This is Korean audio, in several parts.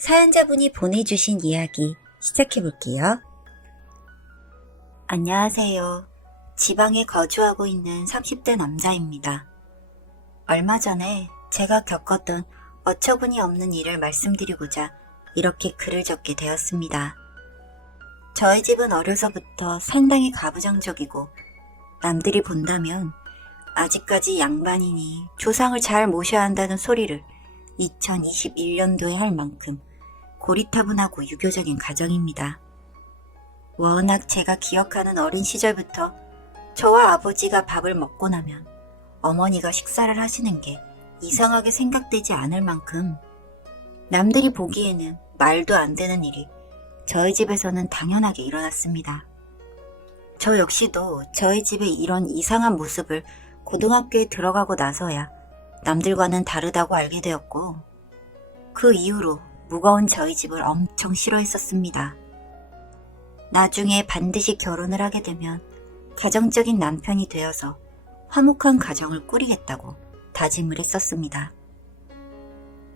사연자분이 보내주신 이야기 시작해볼게요. 안녕하세요. 지방에 거주하고 있는 30대 남자입니다. 얼마 전에 제가 겪었던 어처구니 없는 일을 말씀드리고자 이렇게 글을 적게 되었습니다. 저희 집은 어려서부터 상당히 가부장적이고 남들이 본다면 아직까지 양반이니 조상을 잘 모셔야 한다는 소리를 2021년도에 할 만큼 고리타분하고 유교적인 가정입니다. 워낙 제가 기억하는 어린 시절부터 저와 아버지가 밥을 먹고 나면 어머니가 식사를 하시는 게 이상하게 생각되지 않을 만큼 남들이 보기에는 말도 안 되는 일이 저희 집에서는 당연하게 일어났습니다. 저 역시도 저희 집의 이런 이상한 모습을 고등학교에 들어가고 나서야 남들과는 다르다고 알게 되었고 그 이후로 무거운 저희 집을 엄청 싫어했었습니다. 나중에 반드시 결혼을 하게 되면 가정적인 남편이 되어서 화목한 가정을 꾸리겠다고 다짐을 했었습니다.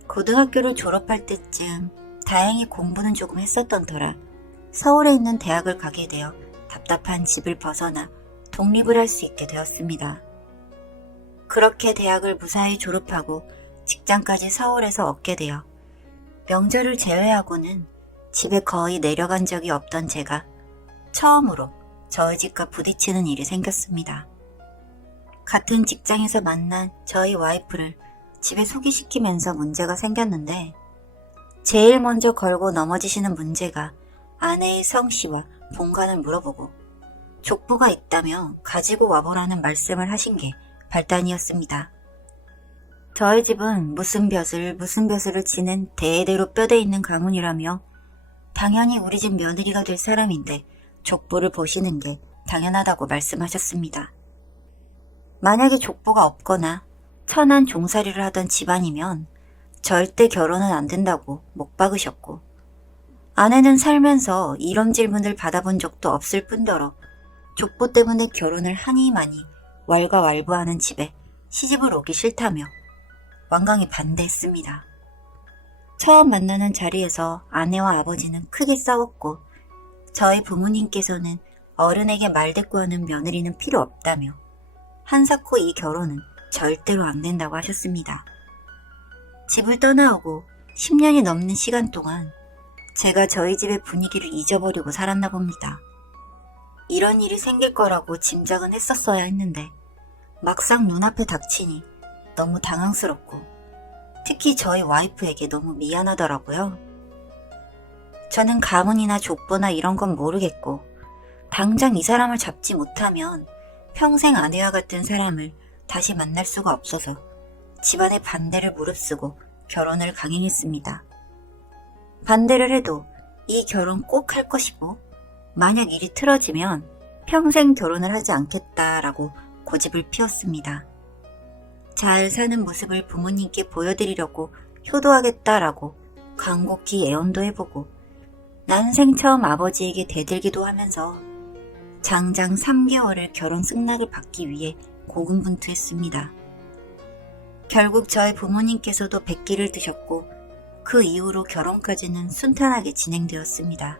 고등학교를 졸업할 때쯤 다행히 공부는 조금 했었던 터라 서울에 있는 대학을 가게 되어 답답한 집을 벗어나 독립을 할 수 있게 되었습니다. 그렇게 대학을 무사히 졸업하고 직장까지 서울에서 얻게 되어 명절을 제외하고는 집에 거의 내려간 적이 없던 제가 처음으로 저희 집과 부딪히는 일이 생겼습니다. 같은 직장에서 만난 저희 와이프를 집에 소개시키면서 문제가 생겼는데 제일 먼저 걸고 넘어지시는 문제가 아내의 성씨와 본관을 물어보고 족보가 있다며 가지고 와보라는 말씀을 하신 게 발단이었습니다. 저희 집은 무슨 벼슬을 지는 대대로 뼈대 있는 가문이라며 당연히 우리 집 며느리가 될 사람인데 족보를 보시는 게 당연하다고 말씀하셨습니다. 만약에 족보가 없거나 천한 종살이를 하던 집안이면 절대 결혼은 안 된다고 못 박으셨고 아내는 살면서 이런 질문을 받아본 적도 없을 뿐더러 족보 때문에 결혼을 하니 많이 왈가왈부하는 집에 시집을 오기 싫다며 완강히 반대했습니다. 처음 만나는 자리에서 아내와 아버지는 크게 싸웠고 저희 부모님께서는 어른에게 말대꾸하는 며느리는 필요 없다며 한사코 이 결혼은 절대로 안 된다고 하셨습니다. 집을 떠나오고 10년이 넘는 시간 동안 제가 저희 집의 분위기를 잊어버리고 살았나 봅니다. 이런 일이 생길 거라고 짐작은 했었어야 했는데 막상 눈앞에 닥치니 너무 당황스럽고 특히 저희 와이프에게 너무 미안하더라고요. 저는 가문이나 족보나 이런 건 모르겠고 당장 이 사람을 잡지 못하면 평생 아내와 같은 사람을 다시 만날 수가 없어서 집안의 반대를 무릅쓰고 결혼을 강행했습니다. 반대를 해도 이 결혼 꼭 할 것이고 만약 일이 틀어지면 평생 결혼을 하지 않겠다라고 고집을 피웠습니다. 잘 사는 모습을 부모님께 보여드리려고 효도하겠다라고 간곡히 애원도 해보고 난생 처음 아버지에게 대들기도 하면서 장장 3개월을 결혼 승낙을 받기 위해 고군분투했습니다. 결국 저희 부모님께서도 백기를 드셨고 그 이후로 결혼까지는 순탄하게 진행되었습니다.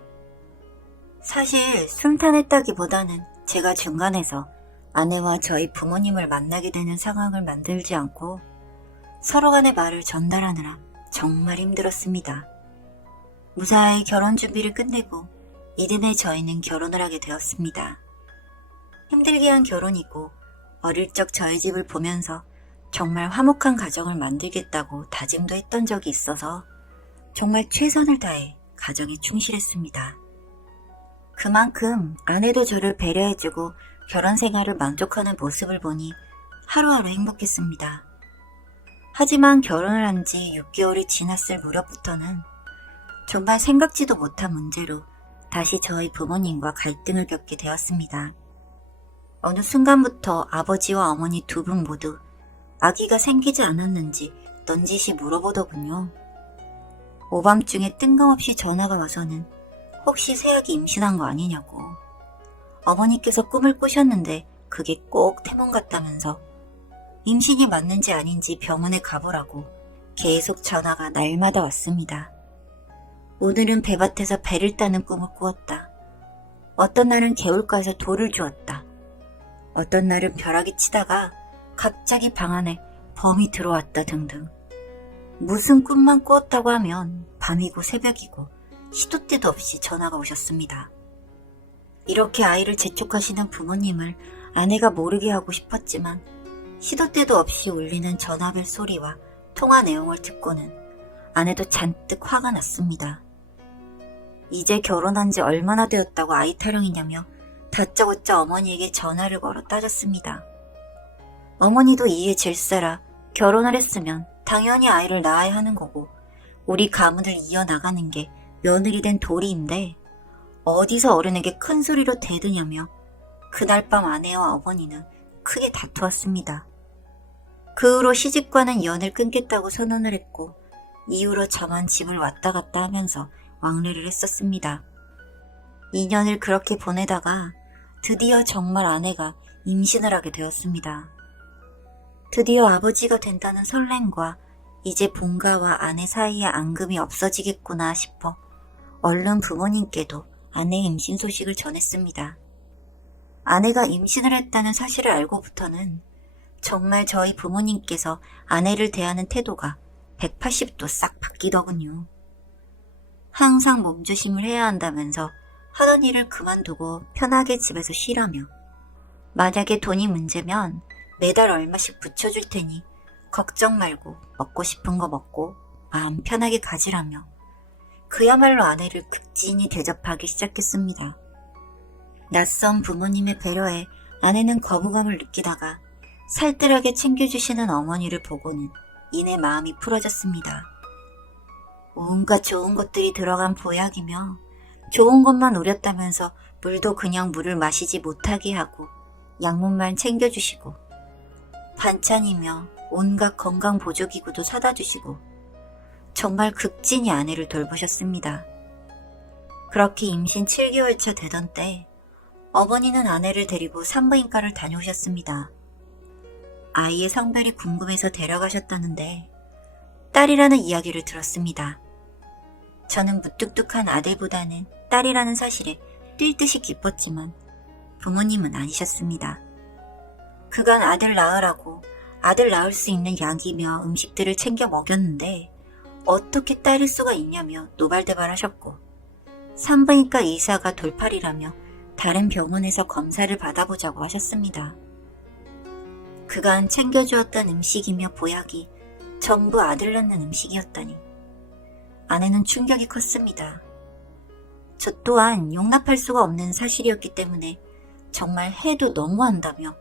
사실 순탄했다기보다는 제가 중간에서 아내와 저희 부모님을 만나게 되는 상황을 만들지 않고 서로 간의 말을 전달하느라 정말 힘들었습니다. 무사히 결혼 준비를 끝내고 이듬해 저희는 결혼을 하게 되었습니다. 힘들게 한 결혼이고 어릴 적 저희 집을 보면서 정말 화목한 가정을 만들겠다고 다짐도 했던 적이 있어서 정말 최선을 다해 가정에 충실했습니다. 그만큼 아내도 저를 배려해주고 결혼 생활을 만족하는 모습을 보니 하루하루 행복했습니다. 하지만 결혼을 한 지 6개월이 지났을 무렵부터는 정말 생각지도 못한 문제로 다시 저희 부모님과 갈등을 겪게 되었습니다. 어느 순간부터 아버지와 어머니 두 분 모두 아기가 생기지 않았는지 넌지시 물어보더군요. 오밤중에 뜬금없이 전화가 와서는 혹시 새아기 임신한 거 아니냐고. 어머니께서 꿈을 꾸셨는데 그게 꼭 태몽 같다면서 임신이 맞는지 아닌지 병원에 가보라고 계속 전화가 날마다 왔습니다. 오늘은 배밭에서 배를 따는 꿈을 꾸었다. 어떤 날은 개울가에서 돌을 주었다. 어떤 날은 벼락이 치다가 갑자기 방 안에 범이 들어왔다 등등. 무슨 꿈만 꾸었다고 하면 밤이고 새벽이고 시도 때도 없이 전화가 오셨습니다. 이렇게 아이를 재촉하시는 부모님을 아내가 모르게 하고 싶었지만 시도 때도 없이 울리는 전화벨 소리와 통화 내용을 듣고는 아내도 잔뜩 화가 났습니다. 이제 결혼한 지 얼마나 되었다고 아이 타령이냐며 다짜고짜 어머니에게 전화를 걸어 따졌습니다. 어머니도 이에 질세라 결혼을 했으면 당연히 아이를 낳아야 하는 거고 우리 가문을 이어나가는 게 며느리 된 도리인데 어디서 어른에게 큰 소리로 대드냐며 그날 밤 아내와 어머니는 크게 다투었습니다. 그 후로 시집과는 연을 끊겠다고 선언을 했고 이후로 저만 집을 왔다 갔다 하면서 왕래를 했었습니다. 2년을 그렇게 보내다가 드디어 정말 아내가 임신을 하게 되었습니다. 드디어 아버지가 된다는 설렘과 이제 본가와 아내 사이에 앙금이 없어지겠구나 싶어 얼른 부모님께도 아내의 임신 소식을 전했습니다. 아내가 임신을 했다는 사실을 알고부터는 정말 저희 부모님께서 아내를 대하는 태도가 180도 싹 바뀌더군요. 항상 몸조심을 해야 한다면서 하던 일을 그만두고 편하게 집에서 쉬라며 만약에 돈이 문제면 매달 얼마씩 붙여줄 테니 걱정 말고 먹고 싶은 거 먹고 마음 편하게 가지라며 그야말로 아내를 극진히 대접하기 시작했습니다. 낯선 부모님의 배려에 아내는 거부감을 느끼다가 살뜰하게 챙겨주시는 어머니를 보고는 이내 마음이 풀어졌습니다. 온갖 좋은 것들이 들어간 보약이며 좋은 것만 노렸다면서 물도 그냥 물을 마시지 못하게 하고 약물만 챙겨주시고 반찬이며 온갖 건강 보조기구도 사다 주시고 정말 극진히 아내를 돌보셨습니다. 그렇게 임신 7개월 차 되던 때 어머니는 아내를 데리고 산부인과를 다녀오셨습니다. 아이의 성별이 궁금해서 데려가셨다는데 딸이라는 이야기를 들었습니다. 저는 무뚝뚝한 아들보다는 딸이라는 사실에 뛸 듯이 기뻤지만 부모님은 아니셨습니다. 그간 아들 낳으라고 아들 낳을 수 있는 약이며 음식들을 챙겨 먹였는데 어떻게 딸일 수가 있냐며 노발대발하셨고 산부인과 의사가 돌팔이라며 다른 병원에서 검사를 받아보자고 하셨습니다. 그간 챙겨주었던 음식이며 보약이 전부 아들 낳는 음식이었다니 아내는 충격이 컸습니다. 저 또한 용납할 수가 없는 사실이었기 때문에 정말 해도 너무한다며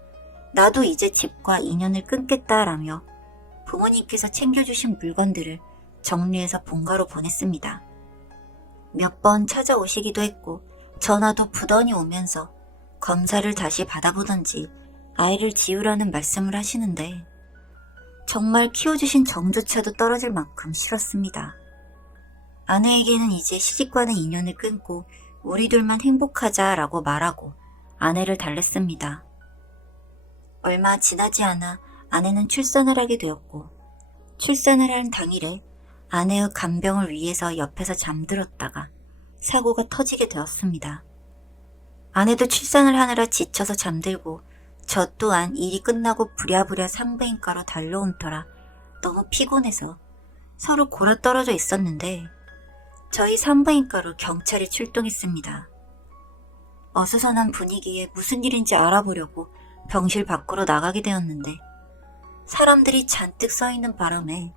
나도 이제 집과 인연을 끊겠다라며 부모님께서 챙겨주신 물건들을 정리해서 본가로 보냈습니다. 몇 번 찾아오시기도 했고 전화도 부던히 오면서 검사를 다시 받아보던지 아이를 지우라는 말씀을 하시는데 정말 키워주신 정조차도 떨어질 만큼 싫었습니다. 아내에게는 이제 시집과는 인연을 끊고 우리 둘만 행복하자라고 말하고 아내를 달랬습니다. 얼마 지나지 않아 아내는 출산을 하게 되었고 출산을 한 당일에 아내의 간병을 위해서 옆에서 잠들었다가 사고가 터지게 되었습니다. 아내도 출산을 하느라 지쳐서 잠들고 저 또한 일이 끝나고 부랴부랴 산부인과로 달려온 터라 너무 피곤해서 서로 골아떨어져 있었는데 저희 산부인과로 경찰이 출동했습니다. 어수선한 분위기에 무슨 일인지 알아보려고 병실 밖으로 나가게 되었는데 사람들이 잔뜩 써있는 바람에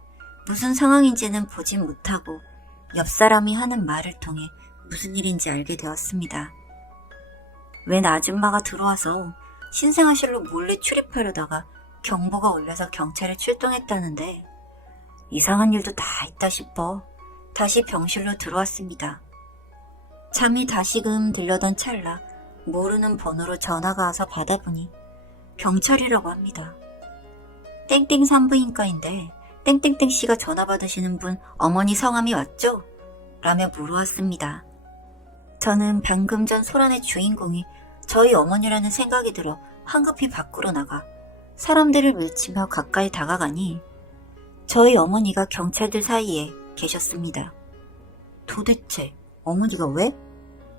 무슨 상황인지는 보진 못하고 옆 사람이 하는 말을 통해 무슨 일인지 알게 되었습니다. 웬 아줌마가 들어와서 신생아실로 몰래 출입하려다가 경보가 울려서 경찰에 출동했다는데 이상한 일도 다 있다 싶어 다시 병실로 들어왔습니다. 잠이 다시금 들려던 찰나 모르는 번호로 전화가 와서 받아보니 경찰이라고 합니다. 땡땡 산부인과인데 땡땡땡 씨가 전화 받으시는 분 어머니 성함이 맞죠? 라며 물어왔습니다. 저는 방금 전 소란의 주인공이 저희 어머니라는 생각이 들어 황급히 밖으로 나가 사람들을 밀치며 가까이 다가가니 저희 어머니가 경찰들 사이에 계셨습니다. 도대체 어머니가 왜?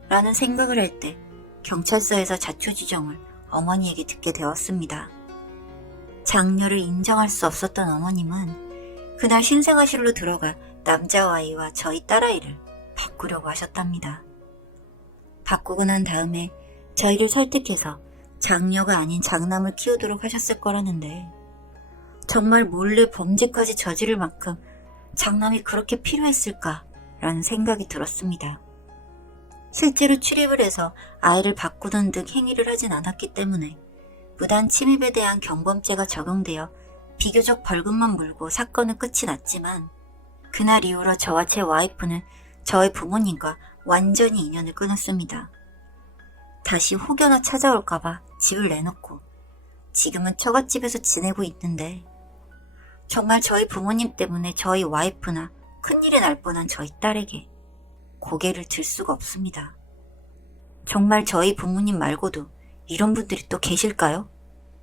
라는 생각을 할 때 경찰서에서 자초지종을 어머니에게 듣게 되었습니다. 장녀를 인정할 수 없었던 어머님은 그날 신생아실로 들어가 남자아이와 저희 딸아이를 바꾸려고 하셨답니다. 바꾸고 난 다음에 저희를 설득해서 장녀가 아닌 장남을 키우도록 하셨을 거라는데 정말 몰래 범죄까지 저지를 만큼 장남이 그렇게 필요했을까라는 생각이 들었습니다. 실제로 출입을 해서 아이를 바꾸는 등 행위를 하진 않았기 때문에 무단 침입에 대한 경범죄가 적용되어 비교적 벌금만 물고 사건은 끝이 났지만 그날 이후로 저와 제 와이프는 저희 부모님과 완전히 인연을 끊었습니다. 다시 혹여나 찾아올까봐 집을 내놓고 지금은 처갓집에서 지내고 있는데 정말 저희 부모님 때문에 저희 와이프나 큰일이 날 뻔한 저희 딸에게 고개를 들 수가 없습니다. 정말 저희 부모님 말고도 이런 분들이 또 계실까요?